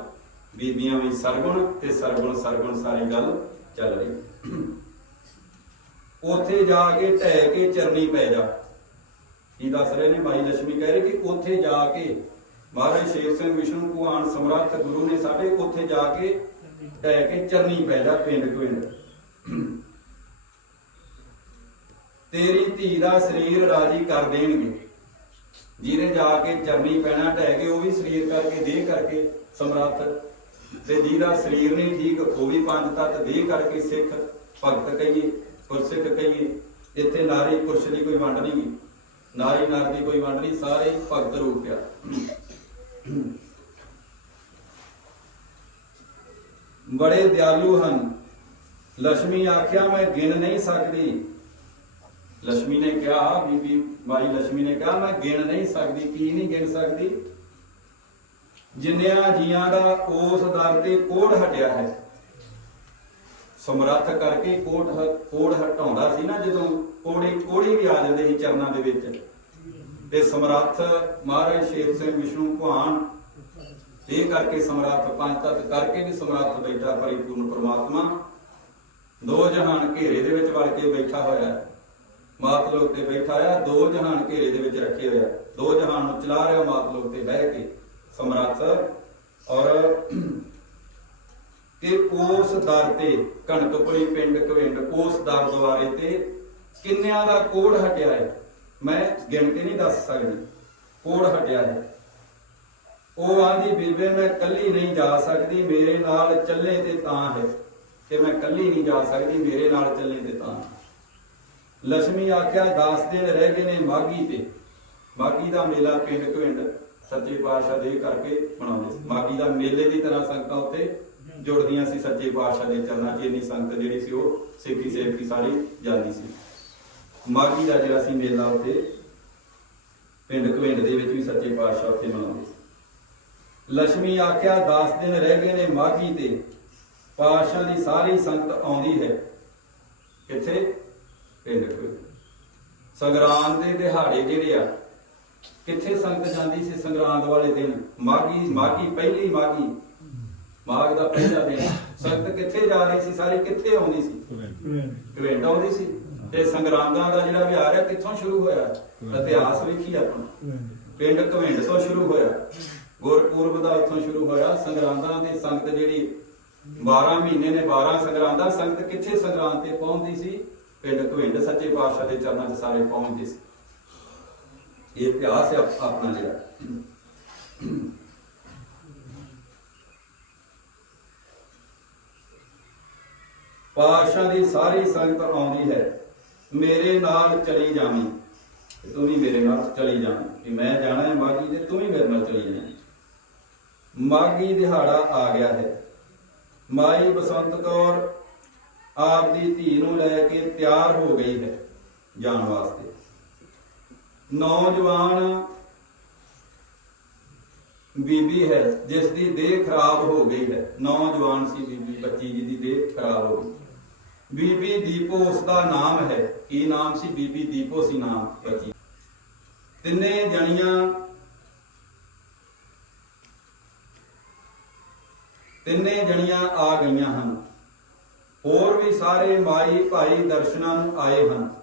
ਬੀਬੀਆਂ ਵੀ ਸਰਗੁਣ ਤੇ ਸਰਗੁਣ ਸਰਗੁਣ ਸਾਰੀ ਗੱਲ ਚੱਲ ਰਹੀ। ਉੱਥੇ ਜਾ ਕੇ ਢਹਿ ਕੇ ਚਰਨੀ ਪੈ ਜਾ। ਕੀ ਦੱਸ ਰਹੇ ਨੇ ਮਾਈ ਲక్ష్ਮੀ ਕਹਿ ਰਹੇ ਕਿ ਉੱਥੇ ਜਾ ਕੇ ਮਹਾਰਾਜ ਸ਼ੇਰ ਸਿੰਘ ਵਿਸ਼ਨੂੰ ਭਗਵਾਨ ਸਮਰੱਥ ਗੁਰੂ ਨੇ ਸਾਡੇ ਉੱਥੇ ਜਾ ਕੇ ਢਹਿ ਕੇ ਚਰਨੀ ਪੈ ਜਾ ਪਿੰਡ ਪਿੰਡ। ਤੇਰੀ ਧੀ ਦਾ ਸਰੀਰ ਰਾਜੀ ਕਰ ਦੇਣਗੇ। ਜਿਹਨੇ ਜਾ ਕੇ ਚਰਨੀ ਪੈਣਾ ਢਹਿ ਕੇ, ਉਹ ਵੀ ਸਰੀਰ ਕਰਕੇ, ਦੇਹ ਕਰਕੇ ਸਮਰੱਥ। ਤੇ ਜਿਹਦਾ ਸਰੀਰ ਨਹੀਂ ਠੀਕ, ਉਹ ਵੀ ਪੰਜ ਤੱਤ ਦੇਹ ਕਰਕੇ ਸਿੱਖ, ਭਗਤ ਕਹੀਏ ਗੁਰਸਿੱਖ ਕਹੀਏ। ਇੱਥੇ ਨਾਰੀ ਪੁਰਸ਼ ਦੀ ਕੋਈ ਵੰਡ ਨਹੀਂ ਗੀ ਨਾਰੀ ਨਰ ਦੀ ਕੋਈ ਵੰਡ ਨਹੀਂ, ਸਾਰੇ ਭਗਤ ਰੂਪ ਆ। ਬੜੇ ਦਿਆਲੂ ਹਨ। ਲక్ష్ਮੀ ਆਖਿਆ, ਮੈਂ ਗਿਣ ਨਹੀਂ ਸਕਦੀ। ਲక్ష్ਮੀ ਨੇ ਕਿਹਾ ਬੀਬੀ ਮਾਈ ਲక్ష్ਮੀ ਨੇ ਕਿਹਾ, ਮੈਂ ਗਿਣ ਨਹੀਂ ਸਕਦੀ, ਕੀ ਨਹੀਂ ਗਿਣ ਸਕਦੀ? ਜਿੰਨਿਆਂ ਜੀਆਂ ਦਾ ਉਸ ਦਰ ਤੇ ਕੋੜ ਹਟਿਆ ਹੈ। ਸਮਰੱਥ ਕਰਕੇ ਕੋੜ ਕੋੜ ਹਟਾਉਂਦਾ ਸੀ ਨਾ ਜਦੋਂ ਕੋੜੇ ਕੋੜੇ ਵੀ ਆ ਜਾਂਦੇ ਸੀ ਚਰਨਾਂ ਦੇ ਵਿੱਚ। ਤੇ ਸਮਰੱਥ ਮਹਾਰਾਜ ਸ਼ੇਰ ਸਿੰਘ ਵਿਸ਼ਨੂੰ ਭਗਵਾਨ ਇਹ ਕਰਕੇ ਸਮਰੱਥ ਪੰਜ ਤਤ ਕਰਕੇ ਵੀ ਸਮਰੱਥ ਬੈਠਾ ਪਰਿਪੂਰਨ ਪ੍ਰਮਾਤਮਾ। ਦੋ ਜਹਾਨ ਘੇਰੇ ਦੇ ਵਿੱਚ ਵੜ ਕੇ ਬੈਠਾ ਹੋਇਆ। ਹੈ ਮਾਤ ਲੋਕ ਤੇ ਬੈਠਾ ਆ, ਦੋ ਜਹਾਨ ਘੇਰੇ ਦੇ ਵਿੱਚ ਰੱਖੇ ਹੋਇਆ ਦੋ ਜਹਾਨ ਨੂੰ ਚਲਾ ਰਿਹਾ ਮਾਤ ਲੋਕ ਤੇ ਬਹਿ ਕੇ ਸਮਰੱਥ। ਔਰ ਕਿ ਉਸ ਦਰ ਤੇ, ਕਣਕਪੁਰੀ ਪਿੰਡ ਕਵਿੰਡ ਉਸ ਦਰ ਦੁਆਰੇ ਤੇ ਕਿੰਨਿਆਂ ਦਾ ਕੋੜ ਹਟਿਆ ਹੈ? ਮੈਂ ਗਿਣ ਕੇ ਨਹੀਂ ਦੱਸ ਸਕਦੀ। ਕੋੜ ਹਟਿਆ ਹੈ। ਉਹ ਆਂਦੀ ਬੀਬੇ, ਮੈਂ ਕੱਲੀ ਨਹੀਂ ਜਾ ਸਕਦੀ, ਮੇਰੇ ਨਾਲ ਚੱਲੇ ਤੇ ਤਾਂ ਹੈ। ਕਿ ਮੈਂ ਕੱਲੀ ਨਹੀਂ ਜਾ ਸਕਦੀ, ਮੇਰੇ ਨਾਲ ਚੱਲੇ ਤੇ ਤਾਂ ਲక్ష్ਮੀ ਆਖਿਆ 10 ਦਿਨ ਰਹਿ ਗਏ ਨੇ ਮਾਗੀ ਤੇ। ਮਾਗੀ ਦਾ ਮੇਲਾ ਪਿੰਡ ਕਵਿੰਡ ਸੱਚੇ ਪਾਤਸ਼ਾਹ ਦੇ ਕਰਕੇ ਮਨਾਉਂਦੇ ਸੀ। ਮਾਗੀ ਦਾ ਮੇਲੇ ਦੀ ਤਰ੍ਹਾਂ ਸੰਗਤਾਂ ਉੱਤੇ ਜੁੜਦੀਆਂ ਸੀ ਸੱਚੇ ਪਾਤਸ਼ਾਹ ਦੇ ਚਰਨਾਂ 'ਚ। ਇੰਨੀ ਸੰਗਤ ਜਿਹੜੀ ਸੀ ਉਹ ਸੇਖੀ ਸੇਖੀ ਸਾਰੀ ਜਾਂਦੀ ਸੀ। ਮਾਗੀ ਦਾ ਜਿਹੜਾ ਸੀ ਮੇਲਾ ਉੱਤੇ ਪਿੰਡ ਕਵਿੰਡ ਦੇ ਵਿੱਚ ਵੀ ਸੱਚੇ ਪਾਤਸ਼ਾਹ ਉੱਤੇ ਮਨਾਉਂਦੇ ਸੀ। ਲక్ష్ਮੀ ਆਖਿਆ 10 ਦਿਨ ਰਹਿ ਗਏ ਨੇ ਮਾਗੀ ਤੇ। ਪਾਤਸ਼ਾਹ ਦੀ ਸਾਰੀ ਸੰਗਤ ਆਉਂਦੀ ਹੈ। ਕਿੱਥੇ? ਪਿੰਡ ਕਵਿੰਡ ਸੰਗਰਾਂਦ ਦੇ ਦਿਹਾੜੇ ਜਿਹੜੇ ਆ, ਕਿੱਥੇ ਸੰਗਤ ਜਾਂਦੀ ਸੀ ਸੰਗਰਾਂਦ ਵਾਲੇ ਦਿਨ? ਮਾਗੀ ਮਾਗੀ ਪਹਿਲੀ ਮਾਗੀ ਮਾਘ ਦਾ ਪਹਿਲਾ ਦਿਨ। ਸੰਗਤ ਕਿੱਥੇ ਜਾ ਰਹੀ ਸੀ? ਸਾਰੀ ਕਿੱਥੇ ਆਉਂਦੀ ਸੀ? ਕਵਿੰਡ ਆਉਂਦੀ ਸੀ। ਤੇ ਸੰਗਰਾਂਦਾਂ ਦਾ ਜਿਹੜਾ ਵਿਹਾਰ ਹੈ ਕਿੱਥੋਂ ਸ਼ੁਰੂ ਹੋਇਆ? ਇਤਿਹਾਸ ਵੇਖੀ ਆਪਣਾ ਪਿੰਡ ਕਵਿੰਡ ਤੋਂ ਸ਼ੁਰੂ ਹੋਇਆ। ਗੁਰਪੁਰਬ ਦਾ ਉੱਥੋਂ ਸ਼ੁਰੂ ਹੋਇਆ। ਸੰਗਰਾਂਦਾਂ ਦੀ ਸੰਗਤ ਜਿਹੜੀ 12 ਮਹੀਨੇ ਨੇ 12 ਸੰਗਰਾਂਦਾਂ, ਸੰਗਤ ਕਿੱਥੇ ਸੰਗਰਾਂਦ ਤੇ ਪਹੁੰਚਦੀ ਸੀ? ਪਿੰਡ ਕਵਿੰਡ ਸੱਚੇ ਪਾਤਸ਼ਾਹ ਦੇ ਚਰਨਾਂ 'ਚ ਸਾਰੇ ਪਹੁੰਚਦੇ ਸੀ। ਇਹ ਇਤਿਹਾਸ ਹੈ ਆਪਣਾ ਜਿਹੜਾ। ਪਾਤਸ਼ਾਹ ਦੀ ਸਾਰੀ ਸੰਗਤ ਆਉਂਦੀ ਹੈ, ਮੇਰੇ ਨਾਲ ਚਲੀ ਜਾਵੀਂ ਤੂੰ ਵੀ ਮੇਰੇ ਨਾਲ ਚਲੀ ਜਾਵੀਂ, ਕਿ ਮੈਂ ਜਾਣਾ ਹੈ ਮਾਗੀ ਤੇ ਤੂੰ ਵੀ ਮੇਰੇ ਨਾਲ ਚਲੀ ਜਾਵੀਂ। ਮਾਗੀ ਦਿਹਾੜਾ ਆ ਗਿਆ ਹੈ। ਮਾਈ ਬਸੰਤ ਕੌਰ ਆਪ ਦੀ ਧੀ ਨੂੰ ਲੈ ਕੇ ਤਿਆਰ ਹੋ ਗਈ ਹੈ ਜਾਣ ਵਾਸਤੇ। ਨੌਜਵਾਨ ਬੀਬੀ ਹੈ ਜਿਸ ਦੀ ਦੇਹ ਖਰਾਬ ਹੋ ਗਈ ਹੈ। ਨੌਜਵਾਨ ਸੀ ਬੀਬੀ, ਬੱਚੀ ਜੀ ਦੀ ਦੇਹ ਖਰਾਬ ਹੋ ਗਈ। ਬੀਬੀ ਦੀਪੋ, ਉਸ ਦਾ ਨਾਮ ਹੈ। ਕੀ ਨਾਮ ਸੀ ਬੀਬੀ? ਦੀਪੋ ਸੀ ਨਾਮ, ਬੱਚੀ। ਤਿੰਨੇ ਜਣੀਆਂ ਤਿੰਨੇ ਜਣੀਆਂ ਆ ਗਈਆਂ ਹਨ। ਹੋਰ ਵੀ ਸਾਰੇ ਮਾਈ ਭਾਈ ਦਰਸ਼ਨਾਂ ਨੂੰ ਆਏ ਹਨ।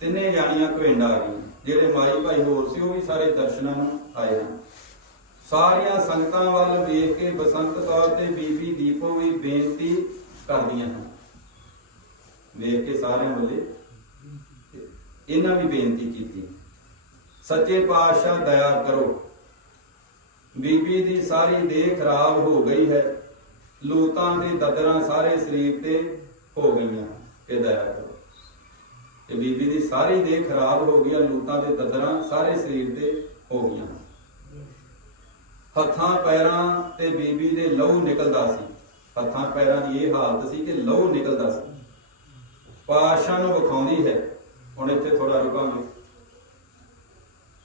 ਤਿੰਨੇ ਜਾਣੀਆਂ ਘਵੇਂਡਾ ਆ ਗਈਆਂ। ਜਿਹੜੇ ਮਾਈ ਭਾਈ ਹੋਰ ਸੀ, ਉਹ ਵੀ ਸਾਰੇ ਦਰਸ਼ਨਾਂ ਨੂੰ ਆਏ ਹਨ। ਸਾਰੀਆਂ ਸੰਗਤਾਂ ਵੱਲ ਵੇਖ ਕੇ ਬਸੰਤ ਕੌਰ ਤੇ ਬੀਬੀ ਦੀਪੋ ਵੀ ਬੇਨਤੀ ਕਰਦੀਆਂ ਹਨ। ਵੇਖ ਕੇ ਸਾਰਿਆਂ ਵੱਲੇ ਇਹਨਾਂ ਵੀ ਬੇਨਤੀ ਕੀਤੀ। ਸੱਚੇ ਪਾਤਸ਼ਾਹ, ਦਇਆ ਕਰੋ। ਬੀਬੀ ਦੀ ਸਾਰੀ ਦੇਹ ਖਰਾਬ ਹੋ ਗਈ ਹੈ। ਲੂਤਾਂ ਦੇ ਦਦਰਾਂ ਸਾਰੇ ਸਰੀਰ ਤੇ ਹੋ ਗਈਆਂ ਇਹ ਦਇਆ ਕਰੋ। ਤੇ ਬੀਬੀ ਦੀ ਸਾਰੀ ਦੇਹ ਖਰਾਬ ਹੋ ਗਈ ਲੂਤਾਂ ਦੇ ਦਦਰਾਂ ਸਾਰੇ ਸਰੀਰ ਤੇ ਹੋ ਗਈਆਂ। ਹੱਥਾਂ, ਪੈਰਾਂ ਤੇ ਬੀਬੀ ਦੇ ਲਹੂ ਨਿਕਲਦਾ ਸੀ। ਹੱਥਾਂ, ਪੈਰਾਂ ਦੀ ਇਹ ਹਾਲਤ ਸੀ ਕਿ ਲਹੂ ਨਿਕਲਦਾ ਸੀ। ਪਾਸ਼ਾ ਨੂੰ ਵਿਖਾਉਂਦੀ ਹੈ। ਹੁਣ ਇੱਥੇ ਥੋੜਾ ਰੁਕਾਂਗੇ।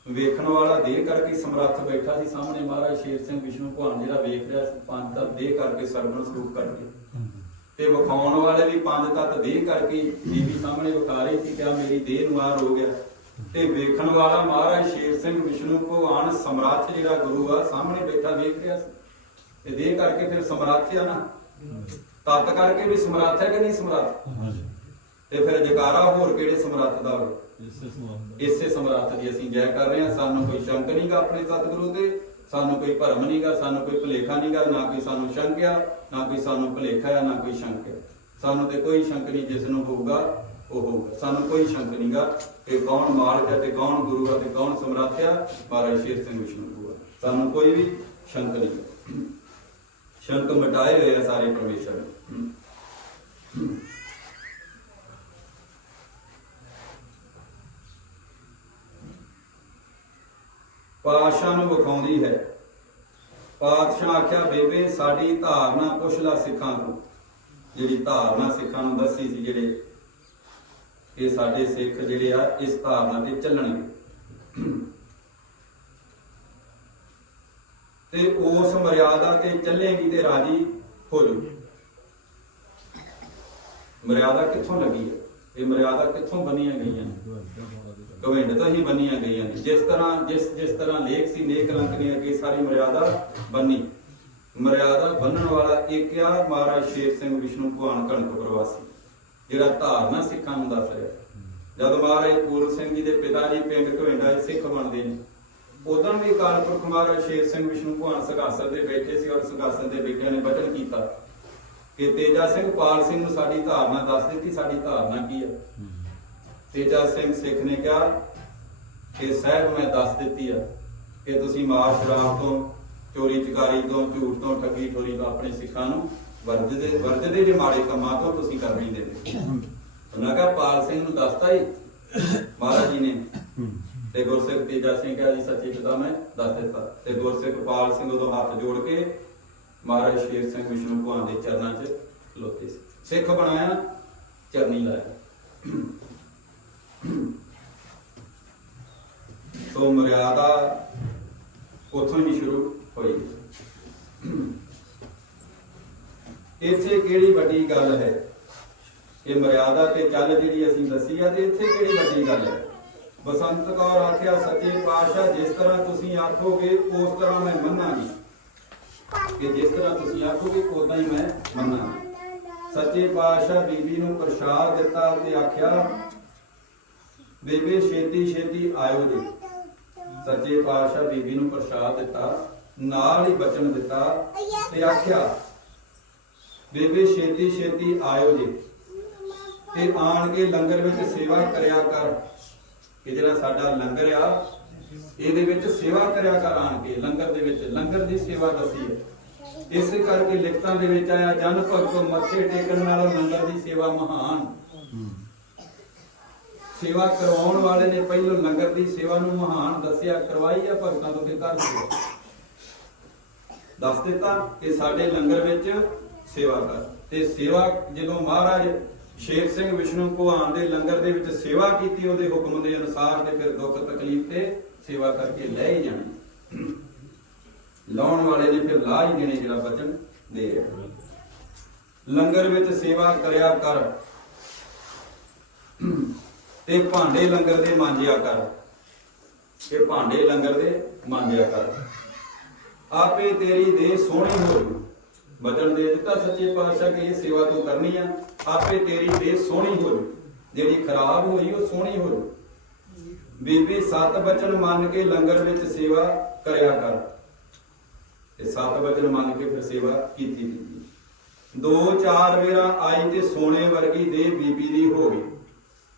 ਵੇਖਣ ਵਾਲਾ ਦੇਹ ਕਰਕੇ ਸਮਰੱਥ ਬੈਠਾ ਸੀ ਸਾਹਮਣੇ ਮਹਾਰਾਜ ਸ਼ੇਰ ਸਿੰਘ ਵਿਸ਼ਨੂੰ ਭਗਵਾਨ ਜਿਹੜਾ ਵੇਖ ਰਿਹਾ ਸੀ, ਪੰਜ ਤੱਤ ਦੇਹ ਕਰਕੇ ਸਰਵਣ ਸਰੂਪ ਕਰਕੇ। ਤੇ ਵਿਖਾਉਣ ਵਾਲੇ ਵੀ ਪੰਜ ਤੱਤ ਦੇਹ ਕਰਕੇ ਬੀਬੀ ਸਾਹਮਣੇ ਵਿਖਾ ਰਹੀ ਸੀ ਕਿ ਆ ਮੇਰੀ ਦੇਹ ਨੂੰ ਆ ਰੋਗ ਹੈ। ਤੇ ਵੇਖਣ ਵਾਲਾ ਮਹਾਰਾਜ ਸ਼ੇਰ ਸਿੰਘ ਵਿਸ਼ਨੂੰ ਭਗਵਾਨ ਸਮਰੱਥ ਜਿਹੜਾ ਗੁਰੂ ਆ, ਸਾਹਮਣੇ ਬੈਠਾ ਵੇਖ ਰਿਹਾ ਸੀ। ਤੇ ਦੇਹ ਕਰਕੇ ਫਿਰ ਸਮਰੱਥ ਆ ਨਾ। ਤਤ ਕਰਕੇ ਵੀ ਸਮਰੱਥ ਹੈ ਕਿ ਨਹੀਂ ਸਮਰੱਥ? ਹਾਂਜੀ। ਤੇ ਫਿਰ ਜਕਾਰਾ ਹੋਰ ਕਿਹੜੇ ਸਮਰੱਥ ਦਾ ਹੋਵੇ ਇਸੇ ਸਮਰੱਥ ਦੀ। ਅਸੀਂ ਜੈ ਕਰ ਰਹੇ ਹਾਂ। ਸਾਨੂੰ ਕੋਈ ਸ਼ੰਕ ਨਹੀਂਗਾ ਆਪਣੇ ਸਤਿਗੁਰੂ ਤੇ ਸਾਨੂੰ ਕੋਈ ਭਰਮ ਨਹੀਂਗਾ ਸਾਨੂੰ ਕੋਈ ਭੁਲੇਖਾ ਨਹੀਂਗਾ ਨਾ ਕੋਈ ਸਾਨੂੰ ਸ਼ੰਕ ਆ ਨਾ ਕੋਈ ਸਾਨੂੰ ਭੁਲੇਖਾ ਆ ਨਾ ਕੋਈ ਸ਼ੰਕ ਆ। ਸਾਨੂੰ ਤੇ ਕੋਈ ਸ਼ੰਕ ਨਹੀਂ ਜਿਸ ਨੂੰ ਹੋਊਗਾ ਉਹ ਹੋਊਗਾ। ਸਾਨੂੰ ਕੋਈ ਸ਼ੰਕ ਨਹੀਂਗਾ ਕਿ ਕੌਣ ਮਾਲਕ ਹੈ ਤੇ ਕੌਣ ਗੁਰੂ ਹੈ ਤੇ ਕੌਣ ਸਮਰੱਥ ਆ ਮਹਾਰਾਜ ਸ਼ੇਰ ਸਿੰਘ ਵਿਸ਼ਨੂੰ ਗੁਰੂ। ਸਾਨੂੰ ਕੋਈ ਵੀ ਸ਼ੰਕ ਨਹੀਂ। ਸ਼ੰਕ ਮਟਾਏ ਹੋਏ ਆ ਸਾਰੇ ਪਰਮੇਸ਼ਰ ਨੇ। ਪਾਤਸ਼ਾਹ ਨੂੰ ਵਿਖਾਉਂਦੀ ਹੈ। ਪਾਤਸ਼ਾਹ ਆਖਿਆ, ਬੇਬੇ, ਸਾਡੀ ਧਾਰਨਾ ਪੁੱਛ ਲੈ ਸਿੱਖਾਂ ਤੋਂ। ਜਿਹੜੀ ਧਾਰਨਾ ਸਿੱਖਾਂ ਨੂੰ ਦੱਸੀ ਸੀ ਜਿਹੜੇ ਇਹ ਸਾਡੇ ਸਿੱਖ ਜਿਹੜੇ ਆ, ਇਸ ਧਾਰਨਾ ਤੇ ਚੱਲਣਗੇ। ਤੇ ਉਸ ਮਰਿਆਦਾ ਤੇ ਚੱਲੇਗੀ ਤੇ ਰਾਜੀ ਹੋ ਜਾਊਗੀ ਮਰਿਆਦਾ ਕਿੱਥੋਂ ਲੱਗੀ ਹੈ? ਇਹ ਮਰਿਆਦਾ ਕਿੱਥੋਂ ਬਣੀਆਂ ਗਈਆਂ ਨੇ ਹੀ ਬੰਨੀਆਂ ਗਈਆਂ ਨੇ। ਜਿਸ ਤਰ੍ਹਾਂ, ਜਿਸ ਜਿਸ ਤਰ੍ਹਾਂ ਲੇਖ ਸੀ ਨੇਕ ਕਲੰਕ ਨੇ ਅੱਗੇ ਸਾਰੀ ਮਰਿਆਦਾ ਬੰਨੀ। ਮਰਿਆਦਾ ਬੰਨਣ ਵਾਲਾ ਇੱਕ ਆ ਮਹਾਰਾਜ ਸ਼ੇਰ ਸਿੰਘ ਵਿਸ਼ਨੂੰ ਭਗਵਾਨ ਕਣਕ ਪ੍ਰਵਾਸੀ। ਜਿਹੜਾ ਧਾਰਨਾ ਸਿੱਖਾਂ ਨੂੰ ਦੱਸ ਰਿਹਾ। ਜਦ ਮਹਾਰਾਜ ਪੂਰਨ ਸਿੰਘ ਜੀ ਦੇ ਪਿਤਾ ਜੀ ਪਿੰਡ ਘਵਿੰਡਾ ਸਿੱਖ ਬਣਦੇ ਨੇ, ਉਦੋਂ ਵੀ ਅਕਾਲ ਪੁਰਖ ਮਹਾਰਾਜ ਸ਼ੇਰ ਸਿੰਘ ਵਿਸ਼ਨੂੰ ਭਗਵਾਨ ਸਗਾਸਰ ਦੇ ਬੈਠੇ ਸੀ ਔਰ ਸਗਾਸਰ ਦੇ ਬੇਟਿਆਂ ਨੇ ਬਚਨ ਕੀਤਾ ਕਿ ਤੇਜਾ ਸਿੰਘ ਪਾਲ ਸਿੰਘ ਨੂੰ ਸਾਡੀ ਧਾਰਨਾ ਦੱਸ ਦਿੱਤੀ, ਸਾਡੀ ਧਾਰਨਾ ਕੀ ਹੈ ਤੇਜਾ ਸਿੰਘ ਸਿੱਖ ਨੇ ਕਿਹਾ ਕਿ ਸਾਹਿਬ ਮੈਂ ਦੱਸ ਦਿੱਤੀ ਆ ਕਿ ਤੁਸੀਂ ਮਾਰ ਸ਼ਰਾਬ ਤੋਂ, ਚੋਰੀ ਚਕਾਰੀ ਤੋਂ, ਝੂਠ ਤੋਂ, ਠੱਗੀ ਠੋਰੀ ਤੋਂ ਆਪਣੇ ਸਿੱਖਾਂ ਨੂੰ ਵਰਜਦੇ ਵਰਜਦੇ ਜੇ ਮਾੜੇ ਕੰਮਾਂ ਤੋਂ, ਤੁਸੀਂ ਕਰ ਨਹੀਂ ਦਿੰਦੇ ਉਹਨਾਂ ਕਹਾ ਪਾਲ ਸਿੰਘ ਨੂੰ ਦੱਸਤਾ ਹੀ ਮਹਾਰਾਜ ਜੀ ਨੇ। ਤੇ ਗੁਰਸਿੱਖ ਤੇਜਾ ਸਿੰਘ ਕਿਹਾ ਜੀ, ਸੱਚੇ ਪਿਤਾ ਮੈਂ ਦੱਸ ਦਿੱਤਾ। ਤੇ ਗੁਰਸਿੱਖ ਪਾਲ ਸਿੰਘ ਉਦੋਂ ਹੱਥ ਜੋੜ ਕੇ ਮਹਾਰਾਜ ਸ਼ੇਰ ਸਿੰਘ ਵਿਸ਼ਨੂੰ ਭਗਵਾਨ ਦੇ ਚਰਨਾਂ 'ਚ ਖਲੋਤੇ ਸਿੱਖ ਬਣਾਇਆ, ਚਰਨੀ ਲਾਇਆ। ਸੋ ਮਰਿਆਦਾ ਉਥੋਂ ਹੀ ਸ਼ੁਰੂ ਹੋਈ। ਇੱਥੇ ਕਿਹੜੀ ਵੱਡੀ ਗੱਲ ਹੈ? ਇਹ ਮਰਿਆਦਾ ਤੇ ਚੱਲ ਜਿਹੜੀ ਅਸੀਂ ਦੱਸੀ ਆ, ਤੇ ਇੱਥੇ ਕਿਹੜੀ ਵੱਡੀ ਗੱਲ ਹੈ? ਬਸੰਤ ਕੌਰ ਆਖਿਆ, ਸੱਚੇ ਪਾਤਸ਼ਾਹ, ਜਿਸ ਤਰ੍ਹਾਂ ਤੁਸੀਂ ਆਖੋਗੇ, ਉਸ ਤਰ੍ਹਾਂ ਮੈਂ ਮੰਨਾਂਗੀ। ਕਿ ਜਿਸ ਤਰ੍ਹਾਂ ਤੁਸੀਂ ਆਖੋਗੇ ਉਦਾਂ ਹੀ ਮੈਂ ਮੰਨਾਂਗੀ। ਸੱਚੇ ਪਾਤਸ਼ਾਹ ਬੀਬੀ ਨੂੰ ਪ੍ਰਸ਼ਾਦ ਦਿੱਤਾ ਤੇ ਆਖਿਆ, ਬੇਬੇ ਛੇਤੀ ਛੇਤੀ ਆਇਓ ਜੀ। ਸੱਚੇ ਪਾਤਸ਼ਾਹ ਬੀਬੀ ਨੂੰ ਪ੍ਰਸ਼ਾਦ ਦਿੱਤਾ, ਨਾਲ ਹੀ ਬਚਨ ਦਿੱਤਾ ਤੇ ਆਖਿਆ, ਬੇਬੇ, ਛੇਤੀ ਛੇਤੀ ਆਇਓ ਜੀ ਤੇ ਆਣ ਕੇ ਲੰਗਰ ਵਿੱਚ ਸੇਵਾ ਕਰਿਆ ਕਰ ਕਿ ਜਿਹੜਾ ਸਾਡਾ ਲੰਗਰ ਆ, ਇਹਦੇ ਵਿੱਚ ਸੇਵਾ ਕਰਿਆ ਕਰ ਆਣ ਕੇ, ਲੰਗਰ ਦੇ ਵਿੱਚ, ਲੰਗਰ ਦੀ ਸੇਵਾ ਦੱਸੀ ਹੈ। ਇਸੇ ਕਰਕੇ ਲਿਖਤਾਂ ਦੇ ਵਿੱਚ ਆਇਆ, ਜਨ ਭਗਤ ਮੱਥੇ ਟੇਕਣ ਨਾਲ ਲੰਗਰ ਦੀ ਸੇਵਾ ਮਹਾਨ। ਸੇਵਾ ਕਰਵਾਉਣ ਵਾਲੇ ਨੇ ਪਹਿਲੋਂ ਲੰਗਰ ਦੀ ਸੇਵਾ ਨੂੰ ਮਹਾਨ ਦੱਸਿਆ, ਕਰਵਾਈ ਆ ਭਗਤਾਂ ਤੋਂ ਤੇ ਕਰ ਸੇਵਾ। ਦੱਸ ਦਿੱਤਾ ਕਿ ਸਾਡੇ ਲੰਗਰ ਵਿੱਚ ਸੇਵਾ ਕਰ। ਤੇ ਸੇਵਾ ਜਦੋਂ ਮਹਾਰਾਜ ਸ਼ੇਰ ਸਿੰਘ ਵਿਸ਼ਨੂੰ ਭਗਵਾਨ ਦੇ ਲੰਗਰ ਦੇ ਵਿੱਚ ਸੇਵਾ ਕੀਤੀ, ਉਹਦੇ ਹੁਕਮ ਦੇ ਅਨੁਸਾਰ ਤੇ ਫਿਰ ਦੁੱਖ ਤਕਲੀਫ ਤੇ ਸੇਵਾ ਕਰਕੇ ਲੈ ਹੀ ਜਾਣੀ। ਲਾਉਣ ਵਾਲੇ ਨੇ ਫਿਰ ਲਾ ਹੀ ਦੇਣੇ ਜਿਹੜਾ ਬਚਨ ਦੇ ਰਿਹਾ। ਲੰਗਰ ਵਿੱਚ ਸੇਵਾ ਕਰਿਆ ਕਰ। ਤੇ ਭਾਂਡੇ ਲੰਗਰ ਦੇ ਮਾਂਜਿਆ ਕਰ। ਤੇ ਭਾਂਡੇ ਲੰਗਰ ਦੇ ਮਾਂਜਿਆ ਕਰ। ਆਪੇ ਤੇਰੀ ਦੇਹ ਸੋਹਣੀ ਹੋ ਜੂ ਬਚਨ ਦੇ ਦਿੱਤਾ ਸੱਚੇ ਪਾਤਸ਼ਾਹ ਕਿ ਇਹ ਸੇਵਾ ਤੂੰ ਕਰਨੀ ਆ। ਆਪੇ ਤੇਰੀ ਦੇਹ ਸੋਹਣੀ ਹੋ ਜਿਹੜੀ ਖਰਾਬ ਹੋਈ, ਉਹ ਸੋਹਣੀ ਹੋ ਬੀਬੀ, ਸਤ ਬਚਨ ਮੰਨ ਕੇ ਲੰਗਰ ਵਿੱਚ ਸੇਵਾ ਕਰਿਆ ਕਰ। ਤੇ ਸਤ ਬਚਨ ਮੰਨ ਕੇ ਫਿਰ ਸੇਵਾ ਕੀਤੀ। ਬੀਬੀ ਦੋ ਚਾਰ ਵੇਰਾ ਆਈ ਤੇ ਸੋਨੇ ਵਰਗੀ ਦੇ ਬੀਬੀ ਦੀ ਹੋ ਗਈ।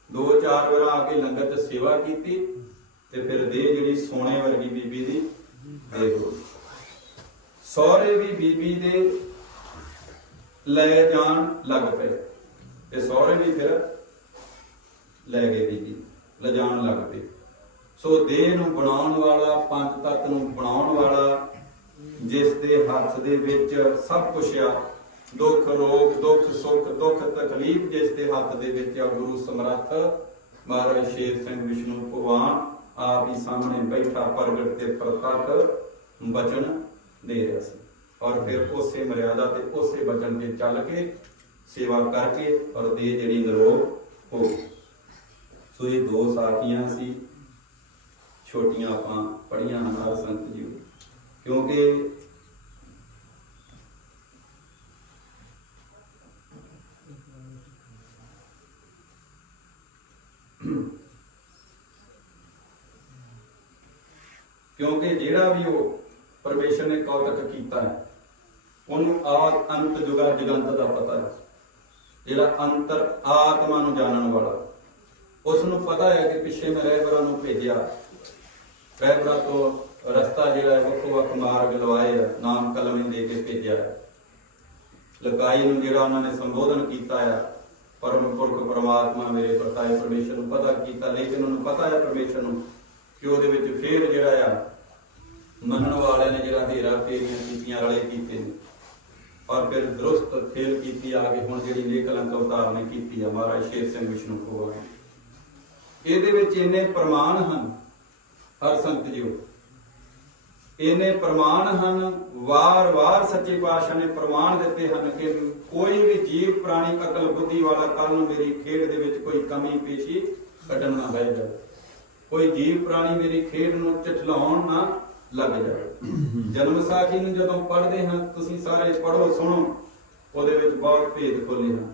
ਦੋ ਚਾਰ ਵੇਰਾ ਆ ਕੇ ਲੰਗਰ 'ਚ ਸੇਵਾ ਕੀਤੀ ਤੇ ਫਿਰ ਦੇਹ ਜਿਹੜੀ ਸੋਨੇ ਵਰਗੀ ਬੀਬੀ ਦੀ ਦੇਹ ਸਹੁਰੇ ਵੀ ਬੀਬੀ ਦੇ ਲੈ ਜਾਣ ਲੱਗ ਪਏ ਤੇ ਸਹੁਰੇ ਵੀ ਫਿਰ ਲੈ ਗਏ ਬੀਬੀ ਲਿਜਾਣ ਲੱਗ ਪਏ। ਸੋ ਦੇਹ ਨੂੰ ਬਣਾਉਣ ਵਾਲਾ, ਪੰਜ ਤੱਤ ਨੂੰ ਬਣਾਉਣ ਵਾਲਾ, ਜਿਸ ਦੇ ਹੱਥ ਦੇ ਵਿੱਚ ਸਭ ਕੁਝ ਆ ਦੁੱਖ, ਰੋਗ, ਦੁੱਖ, ਸੁੱਖ, ਦੁੱਖ, ਤਕਲੀਫ, ਜਿਸ ਦੇ ਹੱਥ ਦੇ ਵਿੱਚ ਆ ਗੁਰੂ ਸਮਰੱਥ, ਮਹਾਰਾਜ ਸ਼ੇਰ ਸਿੰਘ ਵਿਸ਼ਨੂੰ ਭਗਵਾਨ, ਆਪ ਹੀ ਸਾਹਮਣੇ ਬੈਠਾ ਪ੍ਰਗਟ ਤੇ ਪ੍ਰਤੱਖ ਬਚਨ ਦੇ ਰਿਹਾ ਸੀ। ਔਰ ਫਿਰ ਉਸੇ ਮਰਿਆਦਾ ਤੇ ਉਸੇ ਬਚਨ ਤੇ ਚੱਲ ਕੇ ਸੇਵਾ ਕਰਕੇ ਔਰ ਦੇ ਜਿਹੜੀ ਨਰੋਗ ਹੋ ਸੋ ਇਹ ਦੋ ਸਾਖੀਆਂ ਸੀ, ਛੋਟੀਆਂ ਆਪਾਂ ਪੜੀਆਂ ਹਮਾਰ ਸੰਤ ਜੀ ਕਿਉਂਕਿ ਕਿਉਂਕਿ ਜਿਹੜਾ ਵੀ ਉਹ ਪਰਮੇਸ਼ਰ ਨੇ ਕੌਤਕ ਕੀਤਾ ਹੈ, ਉਹਨੂੰ ਆਦ ਅੰਤ ਜੁਗਾ ਜਗੰਤ ਦਾ ਪਤਾ ਹੈ। ਜਿਹੜਾ ਅੰਤਰ ਆਤਮਾ ਨੂੰ ਜਾਣਨ ਵਾਲਾ ਉਸ ਨੂੰ ਪਤਾ ਹੈ ਕਿ ਪਿੱਛੇ ਮੈਂ ਰਹਿਬਰਾਂ ਨੂੰ ਭੇਜਿਆ। ਰਹਿਬਰਾਂ ਤੋਂ ਰਸਤਾ ਜਿਹੜਾ ਹੈ ਵੱਖੋ ਵੱਖ ਮਾਰਗ ਲਵਾਏ ਨਾਮ ਕਲਮੇ ਦੇ ਕੇ ਭੇਜਿਆ। ਲਕਾਈ ਨੂੰ ਜਿਹੜਾ ਉਹਨਾਂ ਨੇ ਸੰਬੋਧਨ ਕੀਤਾ ਹੈ ਪਰਮ ਪੁਰਖ ਪਰਮਾਤਮਾ ਮੇਰੇ ਪਰਤਾਏ ਪਰਮੇਸ਼ਰ ਨੂੰ ਪਤਾ ਕੀਤਾ, ਲੇਕਿਨ ਉਹਨੂੰ ਪਤਾ ਹੈ ਪਰਮੇਸ਼ਰ ਨੂੰ ਕਿ ਉਹਦੇ ਵਿੱਚ ਫੇਰ ਜਿਹੜਾ ਆ, ਮੰਨਣ ਵਾਲਿਆਂ ਨੇ ਜਿਹੜਾ ਹੇਰਾ ਫੇਰੀਆਂ ਕੀਤੀਆਂ, ਰਲੇ ਕੀਤੇ। ਔਰ ਫਿਰ ਦਰੁਸਤ ਫੇਲ ਕੀਤੀ ਆ ਕੇ ਹੁਣ ਜਿਹੜੀ ਨੇਕਲੰਕ ਅਵਤਾਰ ਨੇ ਕੀਤੀ ਆ, ਮਹਾਰਾਜ ਸ਼ੇਰ ਸਿੰਘ ਵਿਸ਼ਨੂੰ ਭਗਵਾਨ ਇਹਦੇ ਵਿੱਚ ਇੰਨੇ ਪ੍ਰਮਾਣ ਹਨ, ਹਰ ਸੰਤ ਜੀਓ ਇਹਨੇ ਪ੍ਰਮਾਣ ਹਨ, ਵਾਰ-ਵਾਰ ਸੱਚੇ ਪਾਤਸ਼ਾਹ ਨੇ ਪ੍ਰਮਾਣ ਦਿੱਤੇ ਹਨ ਕਿ ਕੋਈ ਵੀ ਜੀਵ, ਪ੍ਰਾਣੀ, ਅਕਲ, ਬੁੱਧੀ ਵਾਲਾ ਕੱਲ ਨੂੰ ਮੇਰੀ ਖੇਡ ਦੇ ਵਿੱਚ ਕੋਈ ਕਮੀ, ਪੇਸ਼ੀ ਕੱਢਣ ਨਾ ਬਹਿ ਜਾਵੇ। ਕੋਈ ਜੀਵ ਪ੍ਰਾਣੀ ਮੇਰੀ ਖੇਡ ਨੂੰ ਝਟਲਾਉਣ ਨਾ ਲੱਗ ਜਾਵੇ। ਜਨਮ ਸਾਖੀ ਨੂੰ ਜਦੋਂ ਪੜ੍ਹਦੇ ਹਾਂ, ਤੁਸੀਂ ਸਾਰੇ ਪੜ੍ਹੋ, ਸੁਣੋ, ਉਹਦੇ ਵਿੱਚ ਬਹੁਤ ਭੇਦ ਖੋਲੇ ਹਨ।